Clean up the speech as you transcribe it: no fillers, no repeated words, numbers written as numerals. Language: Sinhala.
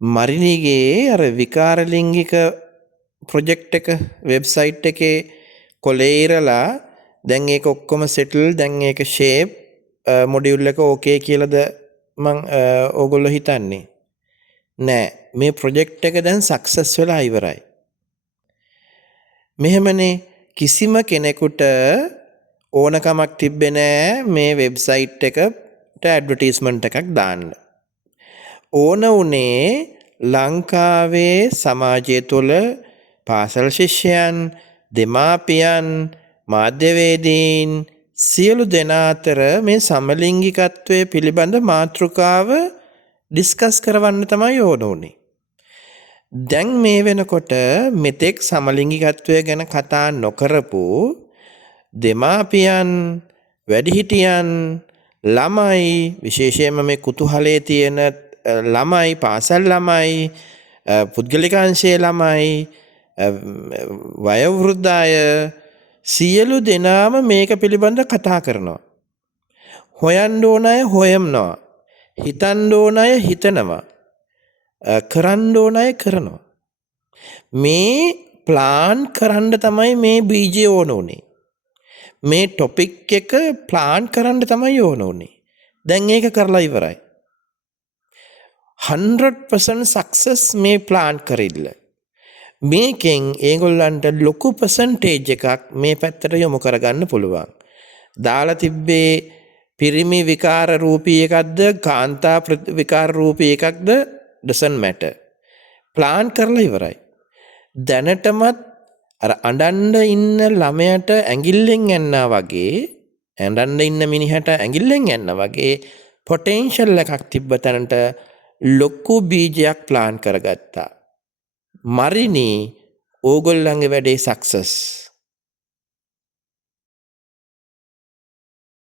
මරිනීගේ අර විකාරලිංගික ප්‍රොජෙක්ට් එක වෙබ්සයිට් එකේ කොලේ ඉරලා දැන් ඒක ඔක්කොම සෙටල් දැන් ඒක ෂේප් මොඩියුල් එක ඕකේ කියලාද මං ඕගොල්ලෝ හිතන්නේ නෑ මේ ප්‍රොජෙක්ට් එක දැන් සක්සස් වෙලා ඉවරයි මෙහෙමනේ කිසිම කෙනෙකුට ඕනකමක් තිබ්බේ නෑ මේ වෙබ්සයිට් එකට ඇඩ්වර්ටයිස්මන්ට් එකක් දාන්න ඕන උනේ ලංකාවේ සමාජය තුළ පාසල් ශිෂ්‍යයන් දෙමාපියන් මාධ්‍යවේදීන් සියලු දෙනා අතර මේ සමලිංගිකත්වය පිළිබඳ මාතෘකාව ඩිස්කස් කරවන්න තමයි ඕන උනේ. දැන් මේ වෙනකොට මෙතෙක් සමලිංගිකත්වය ගැන කතා නොකරපු දෙමාපියන් වැඩිහිටියන් ළමයි විශේෂයෙන්ම මේ කුතුහලයේ තියෙන ළමයි පාසල් ළමයි පුද්ගලිකාංශයේ ළමයි වයෝවෘද්ධ අය සියලු දෙනාම මේක පිළිබඳ කතා කරනවා. හොයන්න ඕන අය හොයනවා. හිතන්න ඕන අය හිතනවා. කරන්න ඕන අය කරනවා. මේ ප්ලාන් කරන්න තමයි මේ බීජය ඕන උනේ. මේ ටොපික් එක ප්ලාන් කරන්න තමයි ඕන උනේ. දැන් ඒක කරලා ඉවරයි. 100% සක්සස් මේ ප්ලාන් කරිල්ල. මේකෙන් ඒගොල්ලන්ට ලොකු පර්සන්ටේජ් එකක් මේ පැත්තට යොමු කරගන්න පුළුවන්. දාලා තිබ්බේ පිරිමි විකාර රූපී එකක්ද කාන්තා විකාර රූපී එකක්ද doesn't matter. ප්ලාන් කරලා ඉවරයි. දැනටමත් අර අඬන්න ඉන්න ළමයට ඇඟිල්ලෙන් යන්නා වගේ අඬන්න ඉන්න මිනිහට ඇඟිල්ලෙන් යන්න වගේ පොටෙන්ෂල් එකක් තිබ්බ තැනට ලොකු බීජයක් ප්ලාන් කරගත්තා. මරිනී ඕගොල්ලන්ගේ වැඩේ සක්සස්.